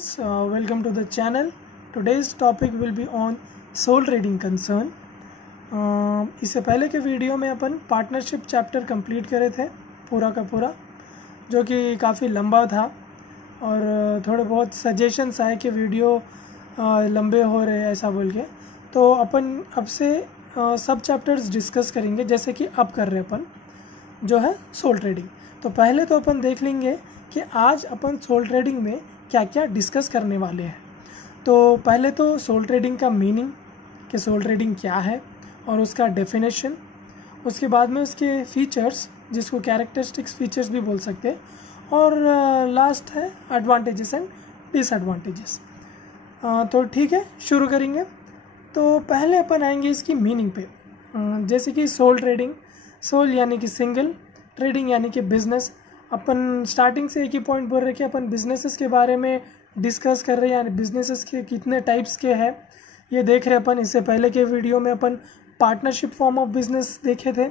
Welcome to the channel. Today's topic will be on sole trading concern. इससे पहले के video में अपन partnership chapter complete करे थे पूरा का पूरा, जो कि काफ़ी लंबा था और थोड़े बहुत सजेशंस आए कि वीडियो लंबे हो रहे ऐसा बोल के. तो अपन अब से सब चैप्टर्स डिस्कस करेंगे, जैसे कि अब कर रहे अपन जो है सोल ट्रेडिंग. तो पहले तो अपन देख लेंगे कि आज अपन सोल ट्रेडिंग में क्या क्या डिस्कस करने वाले हैं. तो पहले तो सोल ट्रेडिंग का मीनिंग कि सोल ट्रेडिंग क्या है और उसका डेफिनेशन, उसके बाद में उसके फीचर्स जिसको कैरेक्टरिस्टिक्स फीचर्स भी बोल सकते हैं, और लास्ट है एडवांटेजेस एंड डिसएडवांटेजेस. तो ठीक है, शुरू करेंगे. तो पहले अपन आएंगे इसकी मीनिंग पे. जैसे कि सोल ट्रेडिंग, सोल यानी कि सिंगल, ट्रेडिंग यानी कि बिजनेस. अपन स्टार्टिंग से एक ही पॉइंट बोल रहे कि अपन बिजनेसेस के बारे में डिस्कस कर रहे हैं, यानी बिजनेसेस के कितने टाइप्स के हैं ये देख रहे अपन. इससे पहले के वीडियो में अपन पार्टनरशिप फॉर्म ऑफ बिजनेस देखे थे,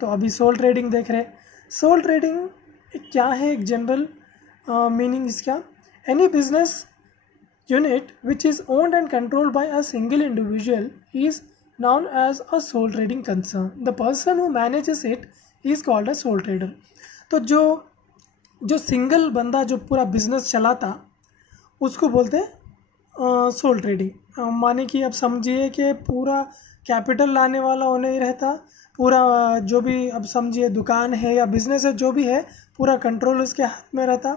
तो अभी सोल ट्रेडिंग देख रहे. सोल ट्रेडिंग क्या है, एक जनरल मीनिंग इसका: any business unit which is owned and controlled by a single individual is known as a sole trading concern. The person who manages it is called a sole trader. तो जो single बंदा जो पूरा business चलाता उसको बोलते हैं soul trading. माने कि अब समझिए कि पूरा कैपिटल लाने वाला वो नहीं रहता, पूरा जो भी अब समझिए दुकान है या बिजनेस है जो भी है, पूरा कंट्रोल उसके हाथ में रहता,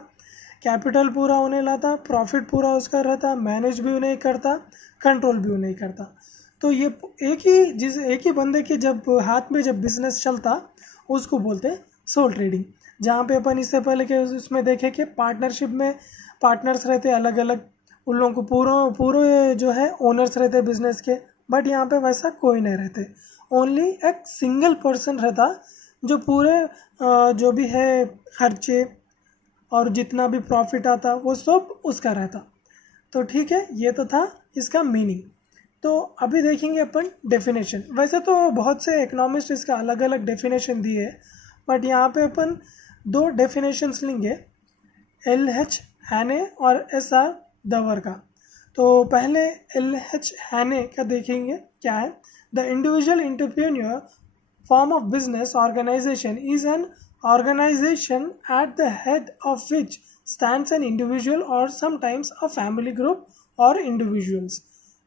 कैपिटल पूरा उन्हें लाता, प्रॉफिट पूरा उसका रहता, मैनेज भी उन्हें करता, कंट्रोल भी उन्हें करता. तो ये एक ही बंदे के जब हाथ में जब बिजनेस चलता उसको बोलते हैं सोल ट्रेडिंग. जहाँ पे अपन इससे पहले के उसमें देखे कि पार्टनरशिप में पार्टनर्स रहते अलग अलग, उन लोगों को पूरे जो है ओनर्स रहते बिजनेस के. बट यहाँ पे वैसा कोई नहीं रहते, ओनली एक सिंगल पर्सन रहता जो पूरे जो भी है खर्चे और जितना भी प्रॉफिट आता वो सब उसका रहता. तो ठीक है, ये तो था इसका मीनिंग. तो अभी देखेंगे अपन डेफिनेशन. वैसे तो बहुत से इकोनॉमिस्ट इसका अलग अलग डेफिनेशन दिए है, बट यहाँ पे अपन दो डेफिनेशंस लेंगे, LH हैने और SR दवर का. तो पहले LH हैने का देखेंगे क्या है. The individual entrepreneur form of business organization is an organization at the head of which stands an individual or sometimes a family group or individuals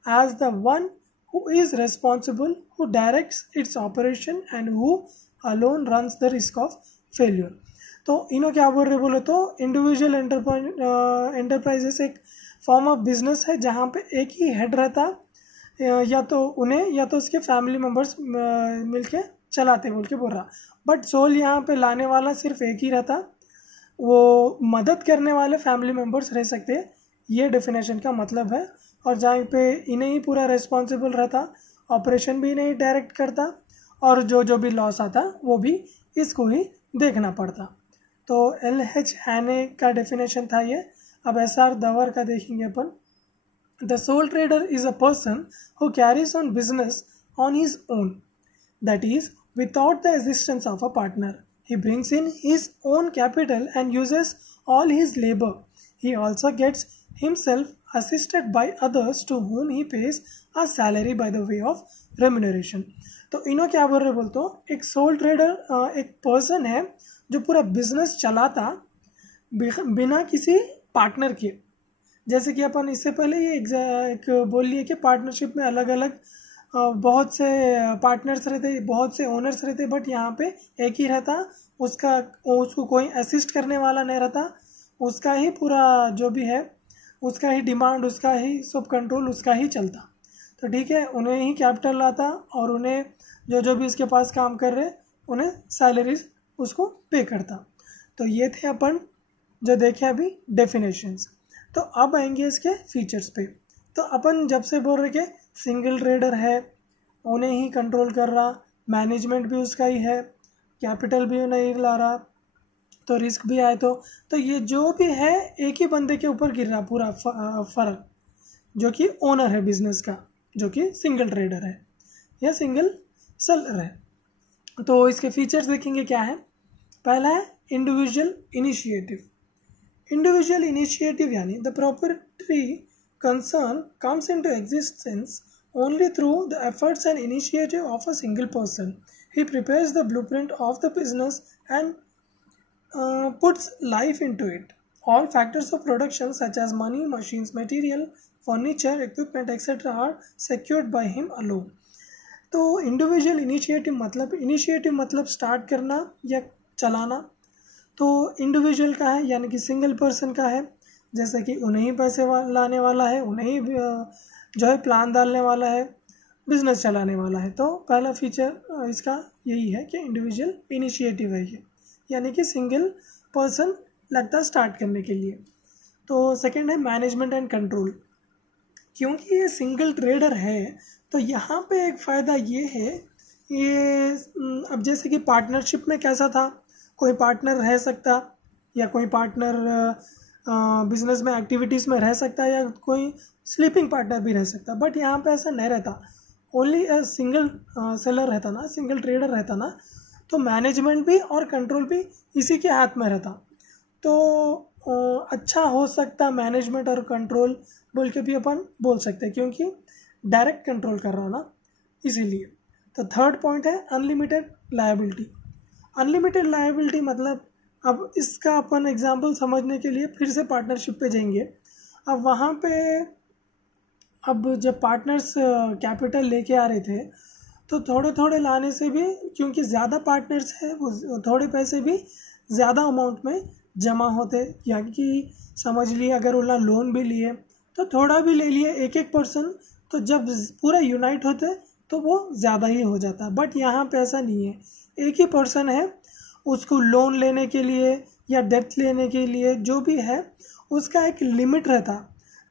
as the one who is responsible, who directs its operation and who alone runs the risk of failure. तो इन्हों क्या बोल रहे बोले तो individual enterprises एक form of business है जहाँ पे एक ही हेड रहता, या तो उन्हें या तो उसके फैमिली मेम्बर्स मिलके चलाते बोल के बोल रहा. बट सोल यहाँ पे लाने वाला सिर्फ एक ही रहता, वो मदद करने वाले फैमिली मेम्बर्स रह सकते. ये डेफिनेशन का मतलब है. और जहाँ पे इन्हें ही पूरा रिस्पॉन्सिबल रहता, ऑपरेशन भी इन्हें डायरेक्ट करता, और जो भी लॉस आता वो भी इसको ही देखना पड़ता. तो LH हैने का डेफिनेशन था ये. अब SR दवर का देखेंगे अपन. The sole trader is a person who carries on business on his own, that is without the assistance of a partner. He brings in his own capital and uses all his labor. He also gets himself assisted by others to whom he pays a salary by the way of remuneration. तो इन्हों क्या बोल रहे बोलते हो, एक soul trader एक person है जो पूरा बिजनेस चलाता बिना किसी पार्टनर के. जैसे कि अपन इससे पहले ये एक बोल लिए कि पार्टनरशिप में अलग अलग बहुत से पार्टनर्स रहते, बहुत से ओनर्स रहते, बट यहाँ पे एक ही रहता, उसको कोई असिस्ट करने वाला नहीं रहता, उसका ही पूरा जो भी है उसका ही डिमांड, उसका ही सब कंट्रोल उसका ही चलता. तो ठीक है, उन्हें ही कैपिटल लाता और उन्हें जो भी उसके पास काम कर रहे उन्हें सैलरीज उसको पे करता. तो ये थे अपन जो देखे अभी डेफिनेशंस. तो अब आएंगे इसके फीचर्स पे. तो अपन जब से बोल रहे कि सिंगल ट्रेडर है, उन्हें ही कंट्रोल कर रहा, मैनेजमेंट भी उसका ही है, कैपिटल भी नहीं ला रहा, तो रिस्क भी आए तो ये जो भी है एक ही बंदे के ऊपर गिर रहा पूरा फर्क, जो कि ओनर है बिजनेस का, जो कि सिंगल ट्रेडर है या सिंगल सेलर है. तो इसके फीचर्स देखेंगे क्या है. पहला है इंडिविजुअल इनिशिएटिव. इंडिविजुअल इनिशिएटिव यानी the free concern comes into existence only through the efforts and initiative of a single person. He prepares the blueprint of the business and puts life into it. All factors of production such as money, machines, material, furniture, equipment, etc. are secured by him alone. तो individual initiative मतलब start करना या चलाना। तो individual का है यानी कि सिंगल पर्सन का है, जैसे कि उन्हें ही पैसे लाने वाला है, उन्हें ही जो है प्लान डालने वाला है, बिजनेस चलाने वाला है। तो पहला फीचर इसका यही है कि इंडिविजुअल इनिशिएटिव है ये, यानी कि सिंगल पर्सन लगता स्टार्ट करने के लिए। तो सेकंड है मैनेजमेंट एंड कंट्रोल। क्योंकि ये सिंगल ट्रेडर है तो यहाँ पे एक फ़ायदा ये है, ये अब जैसे कि पार्टनरशिप में कैसा था, कोई पार्टनर रह सकता या कोई पार्टनर बिजनेस में एक्टिविटीज़ में रह सकता या कोई स्लीपिंग पार्टनर भी रह सकता, बट यहाँ पे ऐसा नहीं रहता। ओनली सिंगल सेलर रहता ना, सिंगल ट्रेडर रहता ना, तो मैनेजमेंट भी और कंट्रोल भी इसी के हाथ में रहता। तो अच्छा हो सकता मैनेजमेंट और कंट्रोल बोल के भी अपन बोल सकते हैं, क्योंकि डायरेक्ट कंट्रोल कर रहा ना, इसीलिए। तो थर्ड पॉइंट है अनलिमिटेड लायबिलिटी। अनलिमिटेड लायबिलिटी मतलब, अब इसका अपन एग्जांपल समझने के लिए फिर से पार्टनरशिप पे जाएंगे। अब वहाँ पे अब जब पार्टनर्स कैपिटल लेके आ रहे थे तो थोड़े थोड़े लाने से भी, क्योंकि ज़्यादा पार्टनर्स है, वो थोड़े पैसे भी ज़्यादा अमाउंट में जमा होते। यानी कि समझ लिए अगर उन्होंने लोन भी लिए तो थोड़ा भी ले लिए एक पर्सन, तो जब पूरा यूनाइट होते तो वो ज़्यादा ही हो जाता। बट यहाँ पे ऐसा नहीं है, एक ही पर्सन है, उसको लोन लेने के लिए या डेट लेने के लिए जो भी है उसका एक लिमिट रहता,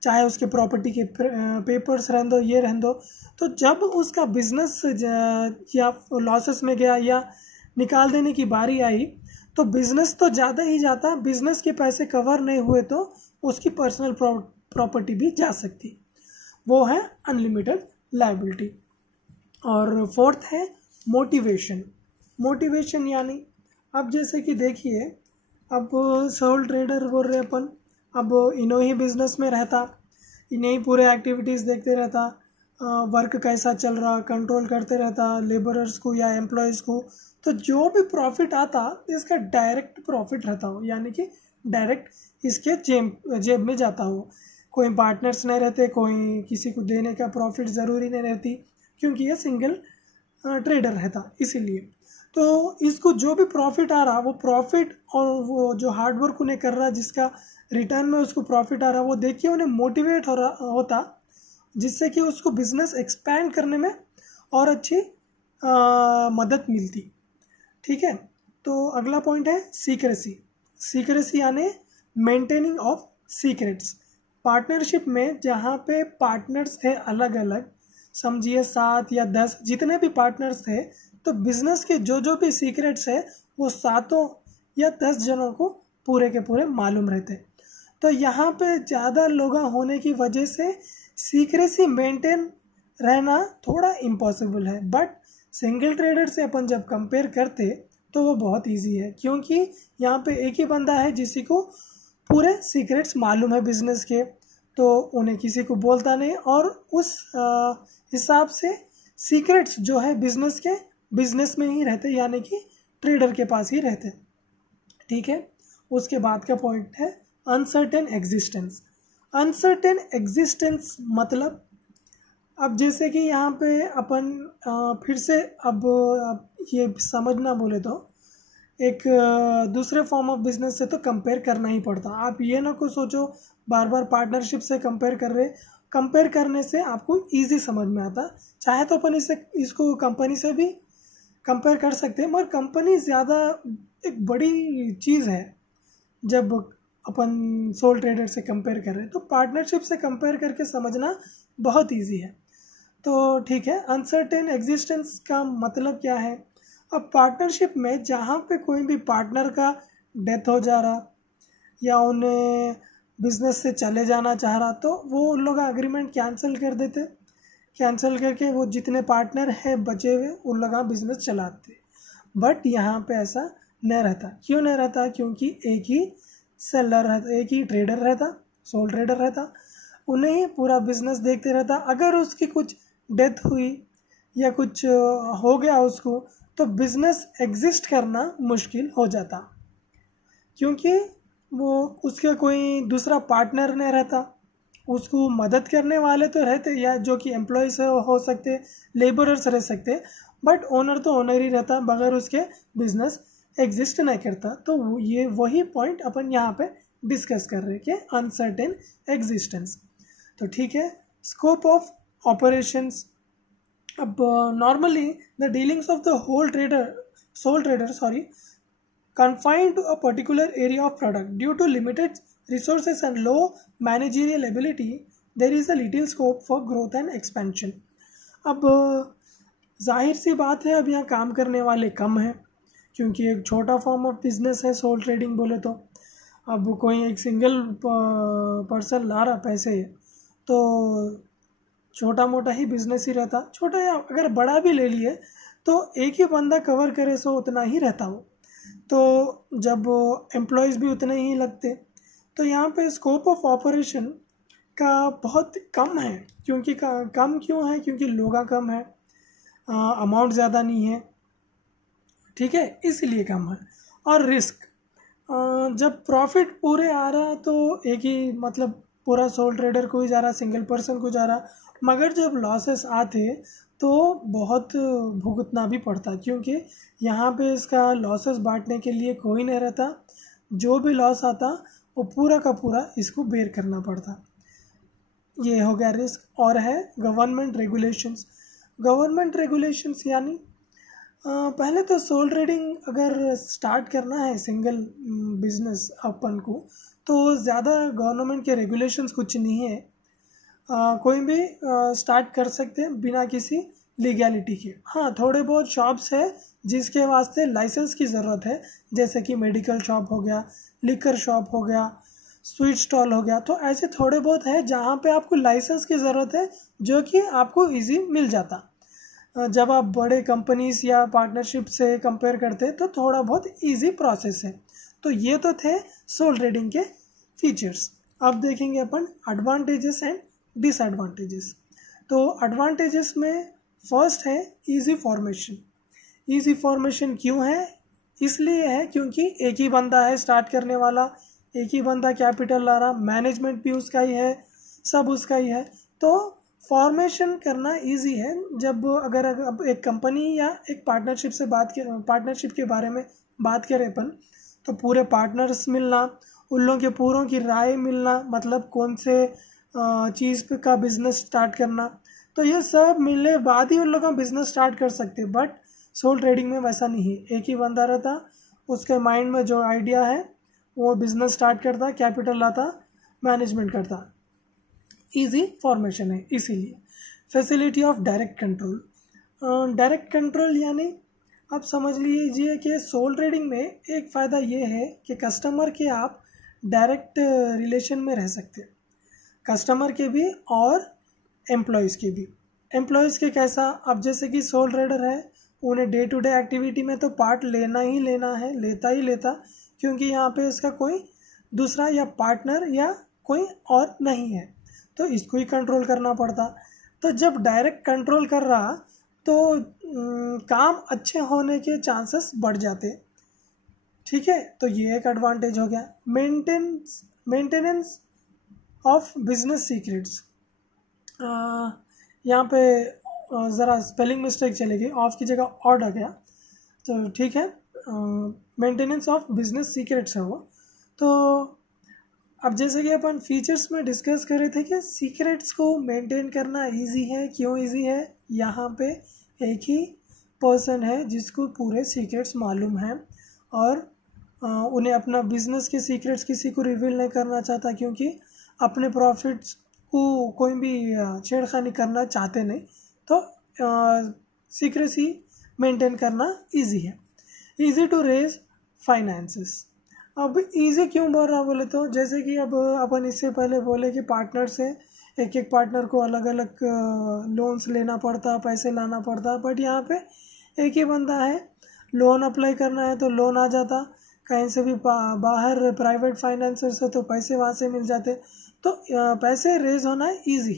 चाहे उसके प्रॉपर्टी के पेपर्स रहने दो, ये रहने दो। तो जब उसका बिजनेस या लॉसेस में गया या निकाल देने की बारी आई तो बिजनेस तो ज़्यादा ही जाता, बिजनेस के पैसे कवर नहीं हुए तो उसकी पर्सनल प्रॉपर्टी भी जा सकती। वो है अनलिमिटेड लायबिलिटी। और फोर्थ है मोटिवेशन। मोटिवेशन यानी अब जैसे कि देखिए, अब सोल ट्रेडर बोल रहे अपन, अब इन्हों ही बिजनेस में रहता, इन्हें ही पूरे एक्टिविटीज़ देखते रहता, वर्क कैसा चल रहा कंट्रोल करते रहता, लेबरर्स को या एम्प्लॉयज़ को। तो जो भी प्रॉफिट आता इसका डायरेक्ट प्रॉफिट रहता हो, यानी कि डायरेक्ट इसके जेब में जाता हो। कोई पार्टनर्स नहीं रहते, कोई किसी को देने का प्रॉफिट ज़रूरी नहीं रहती, क्योंकि ये सिंगल ट्रेडर रहता इसीलिए। तो इसको जो भी प्रॉफिट आ रहा, वो प्रॉफिट और वो जो हार्डवर्क उन्हें कर रहा, जिसका रिटर्न में उसको प्रॉफिट आ रहा, वो देख के उन्हें मोटिवेट होता, जिससे कि उसको बिजनेस एक्सपैंड करने में और अच्छी मदद मिलती। ठीक है। तो अगला पॉइंट है सीक्रेसी। सीक्रेसी यानी मेंटेनिंग ऑफ सीक्रेट्स। पार्टनरशिप में जहाँ पे पार्टनर्स थे अलग अलग, समझिए 7 या 10 जितने भी पार्टनर्स थे, तो बिजनेस के जो भी सीक्रेट्स है वो 7 या 10 जनों को पूरे के पूरे मालूम रहते। तो यहाँ पे ज़्यादा लोग होने की वजह से सीक्रेसी मेंटेन रहना थोड़ा इम्पॉसिबल है। बट सिंगल ट्रेडर से अपन जब कंपेयर करते तो वो बहुत इजी है, क्योंकि यहाँ पे एक ही बंदा है जिसी को पूरे सीक्रेट्स मालूम है बिजनेस के, तो उन्हें किसी को बोलता नहीं, और उस हिसाब से सीक्रेट्स जो है बिजनेस के बिजनेस में ही रहते, यानी कि ट्रेडर के पास ही रहते। ठीक है। उसके बाद का पॉइंट है अनसर्टेन एग्जिस्टेंस। अनसर्टेन एग्जिस्टेंस मतलब, अब जैसे कि यहाँ पे अपन फिर से अब ये समझना बोले तो एक दूसरे फॉर्म ऑफ बिजनेस से तो कंपेयर करना ही पड़ता। आप ये ना कुछ सोचो बार बार पार्टनरशिप से कंपेयर कर रहे, कंपेयर करने से आपको इजी समझ में आता। चाहे तो अपन इसको कंपनी से भी कंपेयर कर सकते हैं, मगर कंपनी ज़्यादा एक बड़ी चीज़ है जब अपन सोल ट्रेडर से कंपेयर कर रहे हैं। तो पार्टनरशिप से कंपेयर करके समझना बहुत इजी है। तो ठीक है, अनसर्टेन एग्जिस्टेंस का मतलब क्या है? अब पार्टनरशिप में जहाँ पे कोई भी पार्टनर का डेथ हो जा रहा या उन्हें बिजनेस से चले जाना चाह रहा, तो वो उन लोग एग्रीमेंट कैंसिल कर देते, कैंसिल करके वो जितने पार्टनर हैं बचे हुए उन लोग बिजनेस चलाते। बट यहाँ पे ऐसा नहीं रहता। क्यों नहीं रहता? क्योंकि एक ही सेलर रहता, एक ही ट्रेडर रहता, सोल ट्रेडर रहता। उन्हें ही पूरा बिजनेस देखते रहता। अगर उसकी कुछ डेथ हुई या कुछ हो गया उसको, तो बिजनेस एग्जिस्ट करना मुश्किल हो जाता, क्योंकि वो उसका कोई दूसरा पार्टनर नहीं रहता। उसको मदद करने वाले तो रहते, या जो कि एम्प्लॉयज़ हो सकते, लेबरर्स रह सकते, बट ओनर तो ओनर ही रहता, बगैर उसके बिजनेस एग्जिस्ट नहीं करता। तो ये वही पॉइंट अपन यहाँ पे डिस्कस कर रहे हैं कि अनसर्टेन एग्जिस्टेंस। तो ठीक है, स्कोप ऑफ ऑपरेशंस। अब normally the dealings of the sole trader confined to a particular area of product. Due to limited resources and low managerial ability, there is a little scope for growth and expansion. अब जाहिर सी बात है, अब यहाँ काम करने वाले कम हैं, क्योंकि एक छोटा फॉर्म ऑफ बिजनेस है सोल ट्रेडिंग बोले तो। अब कोई एक सिंगल पर्सन ला रहा पैसे, तो छोटा मोटा ही बिजनेस ही रहता। छोटा या अगर बड़ा भी ले लिए तो एक ही बंदा कवर करे सो उतना ही रहता वो, तो जब एम्प्लॉयज़ भी उतने ही लगते। तो यहाँ पे स्कोप ऑफ ऑपरेशन का बहुत कम है, क्योंकि कम क्यों है? क्योंकि लोग कम है, अमाउंट ज़्यादा नहीं है, ठीक है, इसलिए कम है। और रिस्क, जब प्रॉफिट पूरे आ रहा तो एक ही मतलब पूरा सोल ट्रेडर को ही जा रहा, सिंगल पर्सन को जा रहा, मगर जब लॉसेस आते तो बहुत भुगतना भी पड़ता, क्योंकि यहाँ पे इसका लॉसेस बांटने के लिए कोई नहीं रहता। जो भी लॉस आता वो पूरा का पूरा इसको बेयर करना पड़ता। ये हो गया रिस्क। और है गवर्नमेंट रेगुलेशंस। गवर्नमेंट रेगुलेशंस यानी पहले तो सोल ट्रेडिंग अगर स्टार्ट करना है सिंगल बिजनेस अपन को, तो ज़्यादा गवर्नमेंट के रेगुलेशंस कुछ नहीं है। कोई भी स्टार्ट कर सकते हैं बिना किसी लीगैलिटी के। हाँ, थोड़े बहुत शॉप्स है जिसके वास्ते लाइसेंस की ज़रूरत है, जैसे कि मेडिकल शॉप हो गया, लिकर शॉप हो गया, स्वीट स्टॉल हो गया। तो ऐसे थोड़े बहुत है जहाँ पे आपको लाइसेंस की ज़रूरत है, जो कि आपको इजी मिल जाता। जब आप बड़े कंपनीज या पार्टनरशिप से कंपेयर करते तो थोड़ा बहुत इजी प्रोसेस है। तो ये तो थे सोल ट्रेडिंग के फीचर्स। अब देखेंगे अपन एडवांटेजेस एंड डिसएडवांटेजेस। तो एडवांटेजेस में फर्स्ट है इजी फॉर्मेशन। इजी फॉर्मेशन क्यों है? इसलिए है क्योंकि एक ही बंदा है स्टार्ट करने वाला, एक ही बंदा कैपिटल ला रहा, मैनेजमेंट भी उसका ही है, सब उसका ही है। तो फॉर्मेशन करना इजी है। जब अगर अब एक कंपनी या एक पार्टनरशिप से पार्टनरशिप के बारे में बात करें अपन, तो पूरे पार्टनर्स मिलना, उन लोगों के पूरों की राय मिलना, मतलब कौन से चीज़ पे का बिजनेस स्टार्ट करना, तो ये सब मिलने बाद ही उन लोग का बिजनेस स्टार्ट कर सकते। बट सोल ट्रेडिंग में वैसा नहीं है। एक ही बंदा रहता, उसके माइंड में जो आइडिया है वो बिजनेस स्टार्ट करता, कैपिटल लाता, मैनेजमेंट करता। इजी फॉर्मेशन है। इसीलिए facility of direct control. Direct control यानी आप समझ लीजिए कि सोल ट्रेडिंग में एक फ़ायदा ये है कि कस्टमर के आप डायरेक्ट रिलेशन में रह सकते हैं, कस्टमर के भी और एम्प्लॉयज़ के भी। एम्प्लॉयज़ के कैसा? अब जैसे कि सोल ट्रेडर है, उन्हें डे टू डे एक्टिविटी में तो पार्ट लेना ही लेना है, लेता ही लेता, क्योंकि यहाँ पे उसका कोई दूसरा या पार्टनर या कोई और नहीं है, तो इसको ही कंट्रोल करना पड़ता। तो जब डायरेक्ट कंट्रोल कर रहा तो काम अच्छे होने के चांसेस बढ़ जाते, ठीक है। तो ये एक एडवांटेज हो गया। Maintenance of business secrets. यहाँ पे ज़रा स्पेलिंग मिस्टेक चलेगी, ऑफ की जगह ऑड आ गया, तो ठीक है। मेंटेनेंस ऑफ बिजनेस सीक्रेट्स है वो। तो अब जैसे कि अपन फीचर्स में डिस्कस कर रहे थे कि सीक्रेट्स को मेंटेन करना इजी है। क्यों इजी है? यहाँ पे एक ही पर्सन है जिसको पूरे सीक्रेट्स मालूम है, और उन्हें अपना बिजनेस के सीक्रेट्स किसी को रिवील नहीं करना चाहता, क्योंकि अपने प्रॉफिट्स को कोई भी छेड़खानी करना चाहते नहीं। तो सीक्रेसी मेंटेन करना इजी है। Easy to raise finances. अब इजी क्यों बोल रहा बोले तो, जैसे कि अब अपन इससे पहले बोले कि पार्टनर से एक एक पार्टनर को अलग अलग लोन्स लेना पड़ता, पैसे लाना पड़ता, बट यहाँ पे एक ही बंदा है, लोन अप्लाई करना है तो लोन आ जाता, कहीं से भी बाहर प्राइवेट फाइनेंसर से तो पैसे वहाँ से मिल जाते। तो पैसे रेज होना ईजी,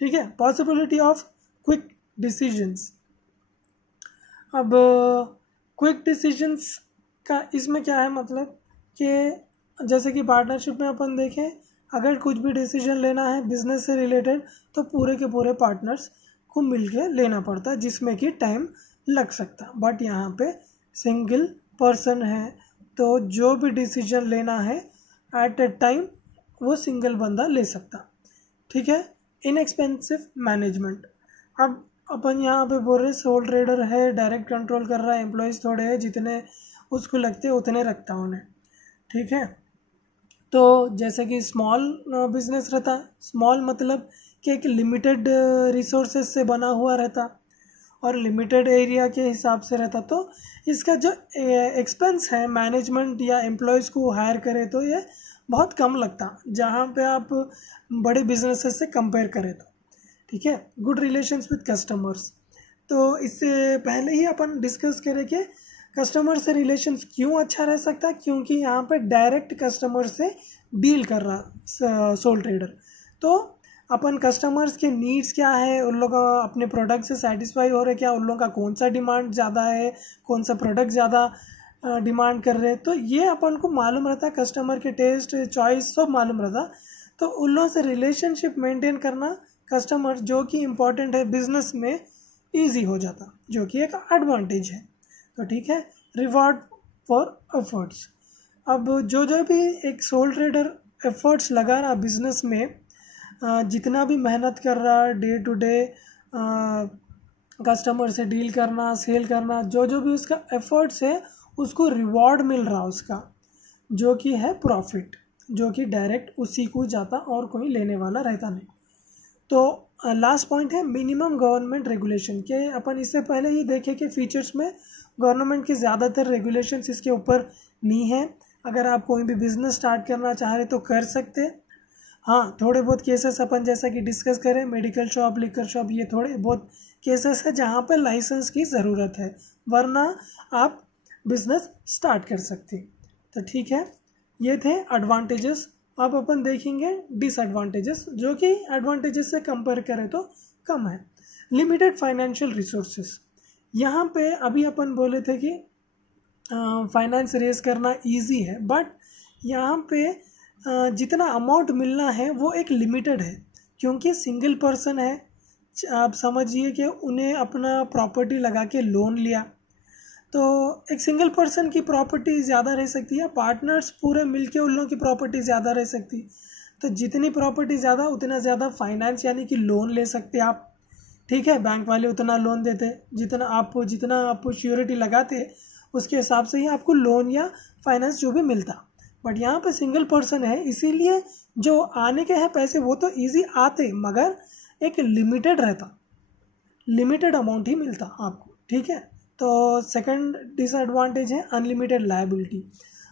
ठीक है। Possibility of quick decisions. अब क्विक डिसीजंस का इसमें क्या है मतलब कि जैसे कि पार्टनरशिप में अपन देखें, अगर कुछ भी डिसीजन लेना है बिजनेस से रिलेटेड तो पूरे के पूरे पार्टनर्स को मिलके लेना पड़ता है, जिसमें कि टाइम लग सकता। बट यहाँ पे सिंगल पर्सन है तो जो भी डिसीजन लेना है एट ए टाइम वो सिंगल बंदा ले सकता, ठीक है। Inexpensive management. अब अपन यहाँ पे बोल रहे सोल ट्रेडर है, डायरेक्ट कंट्रोल कर रहा है, एम्प्लॉयज़ थोड़े हैं, जितने उसको लगते हैं उतने रखता उन्हें, ठीक है। तो जैसे कि स्मॉल बिजनेस रहता है, स्मॉल मतलब कि एक लिमिटेड रिसोर्सेज से बना हुआ रहता और लिमिटेड एरिया के हिसाब से रहता, तो इसका जो एक्सपेंस है मैनेजमेंट या एम्प्लॉयज़ को हायर करे तो ये बहुत कम लगता, जहाँ पे आप बड़े बिजनेसेस से कंपेयर करें तो, ठीक है। Good relations with customers. तो इससे पहले ही अपन डिस्कस करें कि कस्टमर से रिलेशंस क्यों अच्छा रह सकता है, क्योंकि यहाँ पे डायरेक्ट कस्टमर से डील कर रहा सोल ट्रेडर। तो अपन कस्टमर्स के नीड्स क्या है, उन लोग अपने प्रोडक्ट से सेटिस्फाई हो रहे क्या, उन लोगों का कौन सा डिमांड ज़्यादा है, कौन सा प्रोडक्ट ज़्यादा डिमांड कर रहे हैं, तो ये अपन को मालूम रहता, कस्टमर के टेस्ट चॉइस सब मालूम रहता। तो उन लोगों से रिलेशनशिप मेंटेन करना कस्टमर जो कि इम्पोर्टेंट है बिजनेस में ईजी हो जाता, जो कि एक एडवांटेज है। तो ठीक है। Reward for efforts. अब जो भी एक सोल ट्रेडर एफर्ट्स लगा रहा बिजनेस में, जितना भी मेहनत कर रहा डे टू डे कस्टमर से डील करना, सेल करना, जो भी उसका एफर्ट्स है उसको रिवॉर्ड मिल रहा उसका, जो कि है प्रॉफिट, जो कि डायरेक्ट उसी को जाता और कोई लेने वाला रहता नहीं। तो लास्ट पॉइंट है मिनिमम गवर्नमेंट रेगुलेशन के। अपन इससे पहले ही देखे कि फीचर्स में गवर्नमेंट के ज़्यादातर रेगुलेशंस इसके ऊपर नहीं है। अगर आप कोई भी बिजनेस स्टार्ट करना चाह रहे तो कर सकते। हाँ, थोड़े बहुत केसेस अपन जैसा कि डिस्कस करें, मेडिकल शॉप, लिकर शॉप, ये थोड़े बहुत केसेस है जहाँ पर लाइसेंस की ज़रूरत है, वरना आप बिजनेस स्टार्ट कर सकते। तो ठीक है, ये थे एडवांटेजेस। अब अपन देखेंगे डिसएडवांटेजेस, जो कि एडवांटेजेस से कंपेयर करें तो कम है। Limited financial resources. यहाँ पे अभी अपन बोले थे कि फाइनेंस रेज करना इजी है, बट यहाँ पे जितना अमाउंट मिलना है वो एक लिमिटेड है, क्योंकि सिंगल पर्सन है। आप समझिए कि उन्हें अपना प्रॉपर्टी लगा के लोन लिया, तो एक सिंगल पर्सन की प्रॉपर्टी ज़्यादा रह सकती है, पार्टनर्स पूरे मिलके उन लोगों की प्रॉपर्टी ज़्यादा रह सकती। तो जितनी प्रॉपर्टी ज़्यादा उतना ज़्यादा फाइनेंस यानी कि लोन ले सकते आप, ठीक है। बैंक वाले उतना लोन देते, जितना आप श्योरिटी लगाते उसके हिसाब से ही आपको लोन या फाइनेंस जो भी मिलता। बट यहाँ पे सिंगल पर्सन है, इसीलिए जो आने के हैं पैसे वो तो ईजी आते, मगर एक लिमिटेड रहता, लिमिटेड अमाउंट ही मिलता आपको, ठीक है। तो सेकंड डिसएडवांटेज है अनलिमिटेड लायबिलिटी।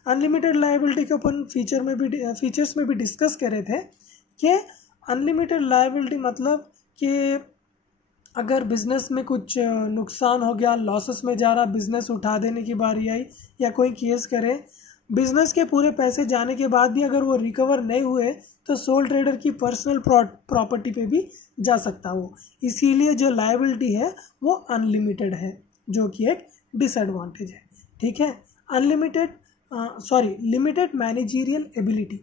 अनलिमिटेड लायबिलिटी के अपन फीचर्स में भी डिस्कस करे थे कि अनलिमिटेड लायबिलिटी मतलब कि अगर बिजनेस में कुछ नुकसान हो गया, लॉसेस में जा रहा, बिजनेस उठा देने की बारी आई या कोई केस करे, बिजनेस के पूरे पैसे जाने के बाद भी अगर वो रिकवर नहीं हुए तो सोल ट्रेडर की पर्सनल प्रॉपर्टी पे भी जा सकता वो। इसीलिए जो लायबिलिटी है वो अनलिमिटेड है, जो कि एक डिसएडवांटेज है, ठीक है। Limited managerial ability.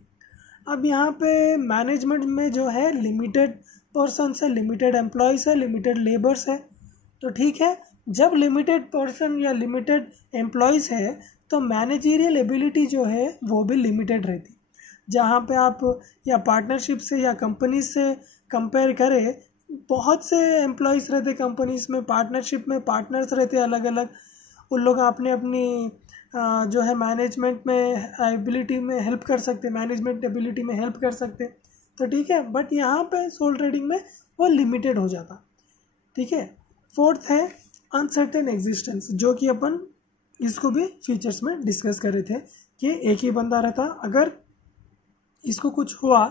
अब यहाँ पे मैनेजमेंट में जो है लिमिटेड पर्सन है, लिमिटेड एम्प्लॉयज़ है, लिमिटेड लेबर्स है। तो ठीक है, जब लिमिटेड पर्सन या लिमिटेड एम्प्लॉयज़ है तो मैनेजरियल एबिलिटी जो है वो भी लिमिटेड रहती। जहाँ पे आप या पार्टनरशिप से या कंपनी से कंपेयर करें, बहुत से एम्प्लॉयज़ रहते कंपनीज में, पार्टनरशिप में पार्टनर्स रहते अलग अलग, उन लोग अपनी जो है मैनेजमेंट में एबिलिटी में हेल्प कर सकते, मैनेजमेंट एबिलिटी में हेल्प कर सकते। तो ठीक है, बट यहाँ पे सोल ट्रेडिंग में वो लिमिटेड हो जाता, ठीक है। फोर्थ है अनसर्टेन एग्जिस्टेंस, जो कि अपन इसको भी फीचर्स में डिस्कस कर रहे थे कि एक ही बंदा रहता, अगर इसको कुछ हुआ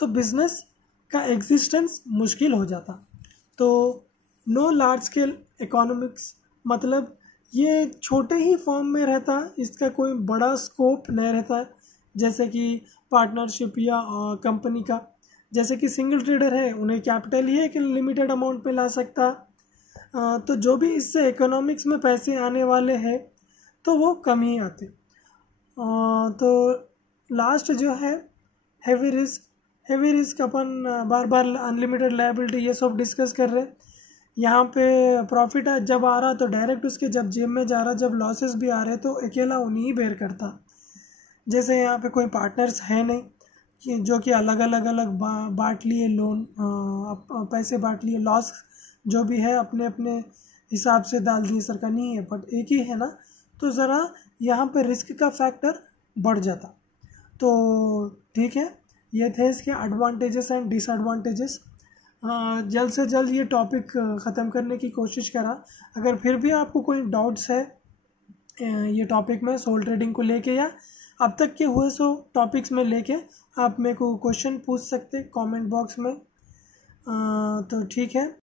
तो बिजनेस का एग्जिस्टेंस मुश्किल हो जाता। तो नो लार्ज स्केल इकोनॉमिक्स, मतलब ये छोटे ही फॉर्म में रहता, इसका कोई बड़ा स्कोप नहीं रहता, जैसे कि पार्टनरशिप या कंपनी का। जैसे कि सिंगल ट्रेडर है, उन्हें कैपिटल ही है कि लिमिटेड अमाउंट पे ला सकता। तो जो भी इससे इकोनॉमिक्स में पैसे आने वाले हैं तो वो कम ही आते। तो लास्ट जो है हैवी रिस्क अपन बार बार अनलिमिटेड लायबिलिटी ये सब डिस्कस कर रहे। यहाँ पे प्रॉफिट जब आ रहा तो डायरेक्ट उसके जब जेब में जा रहा, जब लॉसेस भी आ रहे तो अकेला उन्हीं ही बेयर करता। जैसे यहाँ पे कोई पार्टनर्स है नहीं कि जो कि अलग अलग बांट लिए लोन, पैसे बांट लिए, लॉस जो भी है अपने अपने हिसाब से डाल दिए। सरकार नहीं है बट एक ही है ना, तो ज़रा यहाँ पे रिस्क का फैक्टर बढ़ जाता। तो ठीक है, ये थे इसके एडवांटेजेस एंड डिसएडवांटेजेस। जल्द से जल्द ये टॉपिक ख़त्म करने की कोशिश करा। अगर फिर भी आपको कोई डाउट्स है ये टॉपिक में सोल ट्रेडिंग को लेके या अब तक के हुए सो टॉपिक्स में लेके, आप मेरे को क्वेश्चन पूछ सकते कमेंट बॉक्स में। तो ठीक है।